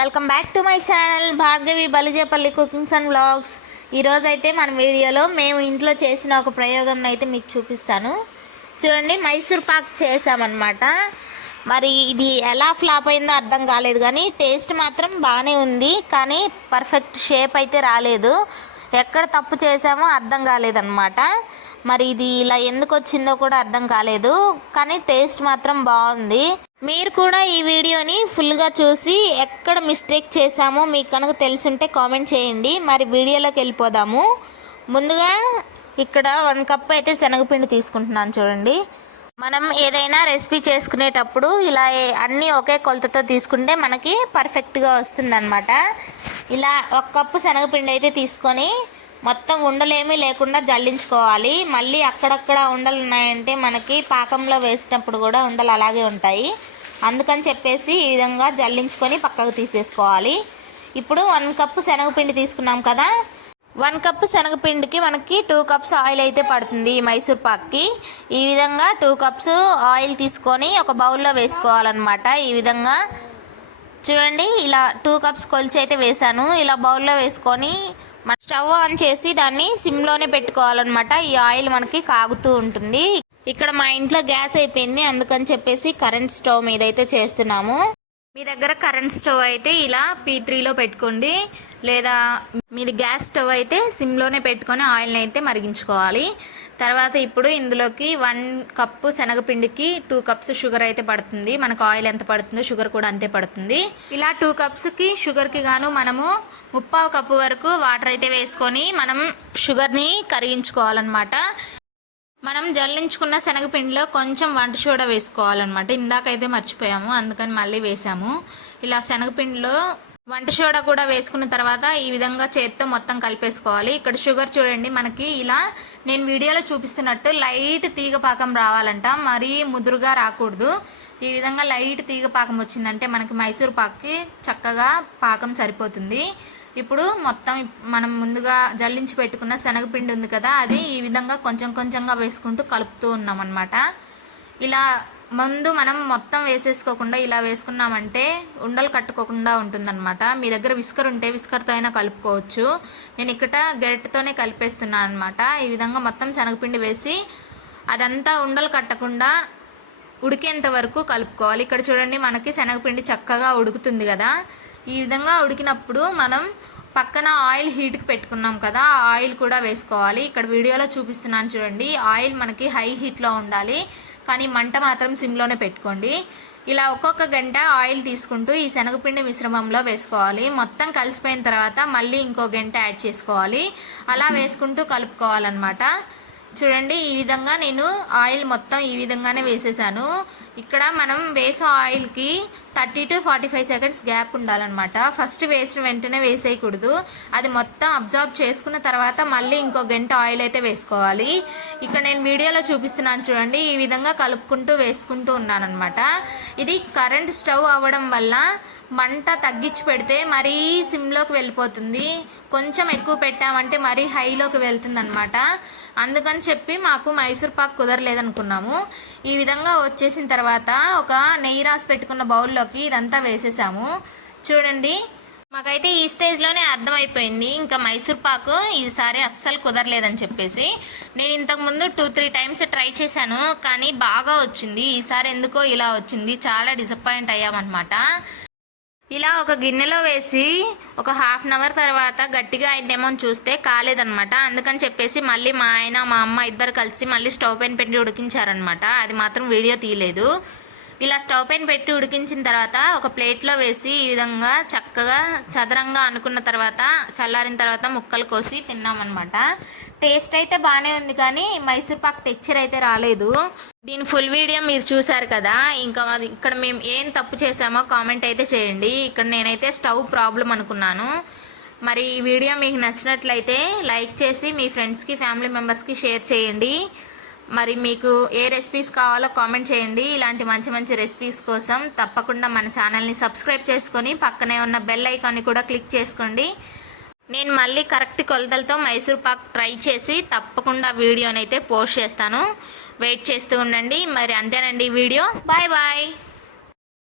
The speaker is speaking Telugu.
Welcome back to my channel Bhargavi Balijepalli cookings and vlogs. ఈరోజైతే మన వీడియోలో మేము ఇంట్లో చేసిన ఒక ప్రయోగం అయితే మీకు చూపిస్తాను. చూడండి మైసూర్ పాక్ చేసామన్నమాట. మరి ఇది ఎలా ఫ్లాప్ అయిందో అర్థం కాలేదు కానీ టేస్ట్ మాత్రం బాగానే ఉంది. కానీ పర్ఫెక్ట్ షేప్ అయితే రాలేదు. ఎక్కడ తప్పు చేసామో అర్థం కాలేదన్నమాట. మరి ఇది ఇలా ఎందుకు వచ్చిందో కూడా అర్థం కాలేదు. కానీ టేస్ట్ మాత్రం బాగుంది. మీరు కూడా ఈ వీడియోని ఫుల్గా చూసి ఎక్కడ మిస్టేక్ చేశామో మీకు కనుక తెలుసుంటే కామెంట్ చేయండి. మరి వీడియోలోకి వెళ్ళిపోదాము. ముందుగా ఇక్కడ వన్ కప్ అయితే శనగపిండి తీసుకుంటున్నాను చూడండి. మనం ఏదైనా రెసిపీ చేసుకునేటప్పుడు ఇలా అన్నీ ఒకే కొలతతో తీసుకుంటే మనకి పర్ఫెక్ట్గా వస్తుందన్నమాట. ఇలా ఒక కప్పు శనగపిండి అయితే తీసుకొని మొత్తం ఉండలేమీ లేకుండా జల్లించుకోవాలి. మళ్ళీ అక్కడక్కడ ఉండలు ఉన్నాయంటే మనకి పాకంలో వేసినప్పుడు కూడా ఉండలు అలాగే ఉంటాయి. అందుకని చెప్పేసి ఈ విధంగా జల్లించుకొని పక్కకు తీసేసుకోవాలి. ఇప్పుడు వన్ కప్పు శనగపిండి తీసుకున్నాం కదా. వన్ కప్ శనగపిండికి మనకి టూ కప్స్ ఆయిల్ అయితే పడుతుంది మైసూర్ పాక్కి. ఈ విధంగా టూ కప్స్ ఆయిల్ తీసుకొని ఒక బౌల్లో వేసుకోవాలన్నమాట. ఈ విధంగా చూడండి ఇలా టూ కప్స్ కొలిచి అయితే వేసాను ఇలా బౌల్లో వేసుకొని మన స్టవ్ ఆన్ చేసి దాన్ని సిమ్లోనే పెట్టుకోవాలన్నమాట. ఈ ఆయిల్ మనకి కాగుతూ ఉంటుంది. ఇక్కడ మా ఇంట్లో గ్యాస్ అయిపోయింది. అందుకని చెప్పేసి కరెంట్ స్టవ్ మీద అయితే చేస్తున్నాము. మీ దగ్గర కరెంట్ స్టవ్ అయితే ఇలా పీ త్రీలో పెట్టుకోండి. లేదా మీది గ్యాస్ స్టవ్ అయితే సిమ్లోనే పెట్టుకొని ఆయిల్ని అయితే మరిగించుకోవాలి. తర్వాత ఇప్పుడు ఇందులోకి వన్ కప్పు శనగపిండికి టూ కప్స్ షుగర్ అయితే పడుతుంది. మనకు ఆయిల్ ఎంత పడుతుందో షుగర్ కూడా అంతే పడుతుంది. ఇలా టూ కప్స్కి షుగర్కి గాను మనము ముప్పావు కప్పు వరకు వాటర్ అయితే వేసుకొని మనం షుగర్ని కరిగించుకోవాలన్నమాట. మనం జల్లించుకున్న శనగపిండిలో కొంచెం వంట సోడా వేసుకోవాలన్నమాట. ఇందాకైతే మర్చిపోయాము అందుకని మళ్ళీ వేసాము. ఇలా శనగపిండిలో వంట సోడా కూడా వేసుకున్న తర్వాత ఈ విధంగా చేత్తో మొత్తం కలిపేసుకోవాలి. ఇక్కడ షుగర్ చూడండి మనకి ఇలా నేను వీడియోలో చూపిస్తున్నట్టు లైట్ తీగ పాకం రావాలంట. మరీ ముదురుగా రాకూడదు. ఈ విధంగా లైట్ తీగ పాకం వచ్చిందంటే మనకి మైసూర్ పాక్కి చక్కగా పాకం సరిపోతుంది. ఇప్పుడు మొత్తం మనం ముందుగా జల్లించి పెట్టుకున్న శనగపిండి ఉంది కదా అది ఈ విధంగా కొంచెం కొంచెంగా వేసుకుంటూ కలుపుతూ ఉన్నాం అనమాట ఇలా ముందు మనం మొత్తం వేసేసుకోకుండా ఇలా వేసుకున్నామంటే ఉండలు కట్టుకోకుండా ఉంటుందన్నమాట. మీ దగ్గర విస్కర్ ఉంటే విస్కర్తో అయినా కలుపుకోవచ్చు. నేను ఇక్కడ గరిటతోనే కలిపేస్తున్నాను అనమాట ఈ విధంగా మొత్తం శనగపిండి వేసి అదంతా ఉండలు కట్టకుండా ఉడికేంత వరకు కలుపుకోవాలి. ఇక్కడ చూడండి మనకి శనగపిండి చక్కగా ఉడుకుతుంది కదా. ఈ విధంగా ఉడికినప్పుడు మనం పక్కన ఆయిల్ హీట్కి పెట్టుకున్నాం కదా ఆయిల్ కూడా వేసుకోవాలి. ఇక్కడ వీడియోలో చూపిస్తున్నాను చూడండి. ఆయిల్ మనకి హై హీట్లో ఉండాలి. కానీ మంట మాత్రం సిమ్లోనే పెట్టుకోండి. ఇలా ఒక్కొక్క గంట ఆయిల్ తీసుకుంటూ ఈ శనగపిండి మిశ్రమంలో వేసుకోవాలి. మొత్తం కలిసిపోయిన తర్వాత మళ్ళీ ఇంకో గంట యాడ్ చేసుకోవాలి. అలా వేసుకుంటూ కలుపుకోవాలన్నమాట. చూడండి ఈ విధంగా నేను ఆయిల్ మొత్తం ఈ విధంగానే వేసేసాను. ఇక్కడ మనం వేసే ఆయిల్కి thirty to forty five seconds gap ఉండాలన్నమాట. ఫస్ట్ వేసిన వెంటనే వేసేయకూడదు. అది మొత్తం అబ్జర్వ్ చేసుకున్న తర్వాత మళ్ళీ ఇంకో గంట ఆయిల్ అయితే వేసుకోవాలి. ఇక్కడ నేను వీడియోలో చూపిస్తున్నాను చూడండి ఈ విధంగా కలుపుకుంటూ వేసుకుంటూ ఉన్నానన్నమాట. ఇది కరెంట్ స్టవ్ అవ్వడం వల్ల మంట తగ్గించి పెడితే మరీ సిమ్లోకి వెళ్ళిపోతుంది. కొంచెం ఎక్కువ పెట్టామంటే మరీ హైలోకి వెళ్తుంది అనమాట అందుకని చెప్పి మాకు మైసూర్ పాక్ కుదరలేదనుకున్నాము. ఈ విధంగా వచ్చేసిన తర్వాత ఒక నెయ్యి రాసి పెట్టుకున్న బౌల్లోకి ఇదంతా వేసేసాము. చూడండి మాకైతే ఈ స్టేజ్లోనే అర్థమైపోయింది. ఇంకా మైసూర్ పాకు ఈసారి అస్సలు కుదరలేదని చెప్పేసి. నేను ఇంతకుముందు టూ త్రీ టైమ్స్ ట్రై చేశాను కానీ బాగా వచ్చింది. ఈసారి ఎందుకో ఇలా వచ్చింది. చాలా డిసప్పాయింట్ అయ్యామన్నమాట. ఇలా ఒక గిన్నెలో వేసి ఒక హాఫ్ అన్ అవర్ తర్వాత గట్టిగా అయిందేమో అని చూస్తే కాలేదనమాట అందుకని చెప్పేసి మళ్ళీ మా ఆయన మా అమ్మ ఇద్దరు కలిసి మళ్ళీ స్టవ్ పైన పెట్టి ఉడికించారనమాట అది మాత్రం వీడియో తీయలేదు. ఇలా స్టవ్ పైన పెట్టి ఉడికించిన తర్వాత ఒక ప్లేట్లో వేసి ఈ విధంగా చక్కగా చదరంగా అనుకున్న తర్వాత చల్లారిన తర్వాత ముక్కలు కోసి తిన్నామన్నమాట. టేస్ట్ అయితే బాగానే ఉంది కానీ మైసూర్ పాక్ టెక్చర్ అయితే రాలేదు. దీని ఫుల్ వీడియో మీరు చూసారు కదా ఇంకా అది ఇక్కడ మేము ఏం తప్పు చేసామో కామెంట్ అయితే చేయండి. ఇక్కడ నేనైతే స్టవ్ ప్రాబ్లం అనుకున్నాను. మరి ఈ వీడియో మీకు నచ్చినట్లయితే లైక్ చేసి మీ ఫ్రెండ్స్కి ఫ్యామిలీ మెంబర్స్కి షేర్ చేయండి. మరి మీకు ఏ రెసిపీస్ కావాలో కామెంట్ చేయండి. ఇలాంటి మంచి మంచి రెసిపీస్ కోసం తప్పకుండా మన ఛానల్ని సబ్స్క్రైబ్ చేసుకొని పక్కనే ఉన్న బెల్ ఐకాన్ని కూడా క్లిక్ చేసుకోండి. నేను మళ్ళీ కరెక్ట్ కొలతలతో మైసూర్ పాక్ ట్రై చేసి తప్పకుండా వీడియోనైతే పోస్ట్ చేస్తాను. వెయిట్ చేస్తూ ఉండండి. మరి అంతేనండి వీడియో. Bye bye